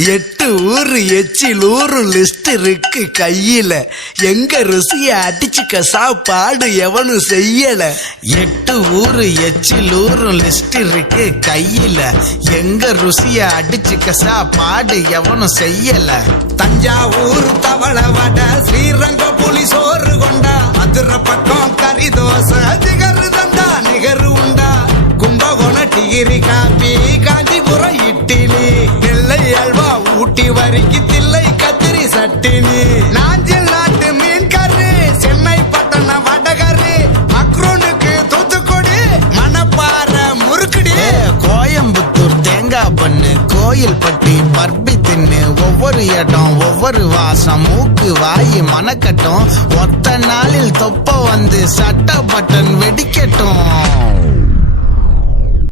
எட்டு ஊரு எச்சில் ஊரு லிஸ்ட் இருக்கு கையில. எங்க ருசிய அடிச்சுக்க சாப்பாடு எவனும் செய்யல. எட்டு ஊரு எச்சில் ஊரு லிஸ்ட் இருக்கு கையில. எங்க ருசிய அடிச்சுக்க சாப்பாடு எவனும் செய்யல. தஞ்சாவூர் தவள வட ஸ்ரீரங்க புலி சோறு கொண்டா. மதுரை பக்கம் கறி தோசை திகரு தந்தா நிகரு உண்டா. கும்பகோண டிகிரி காப்பி ஊட்டி தில்லை கத்திரி சட்டினி. நாஞ்சில் நாட்டு மீன் கறி சென்னை பட்டணம் வடகரு அக்ரோனுக்கு தூத்துக்குடி மணப்பாறை முறுக்குடி. கோயம்புத்தூர் தேங்காய் பண்ணு கோயில் பட்டி பர்பி தின்னு ஒவ்வொரு இடம் ஒவ்வொரு வாசம் மூக்கு வாய் மனக்கட்டும். ஒத்த நாளில் தொப்ப வந்து சட்ட பட்டன் வெடிக்கட்டும்.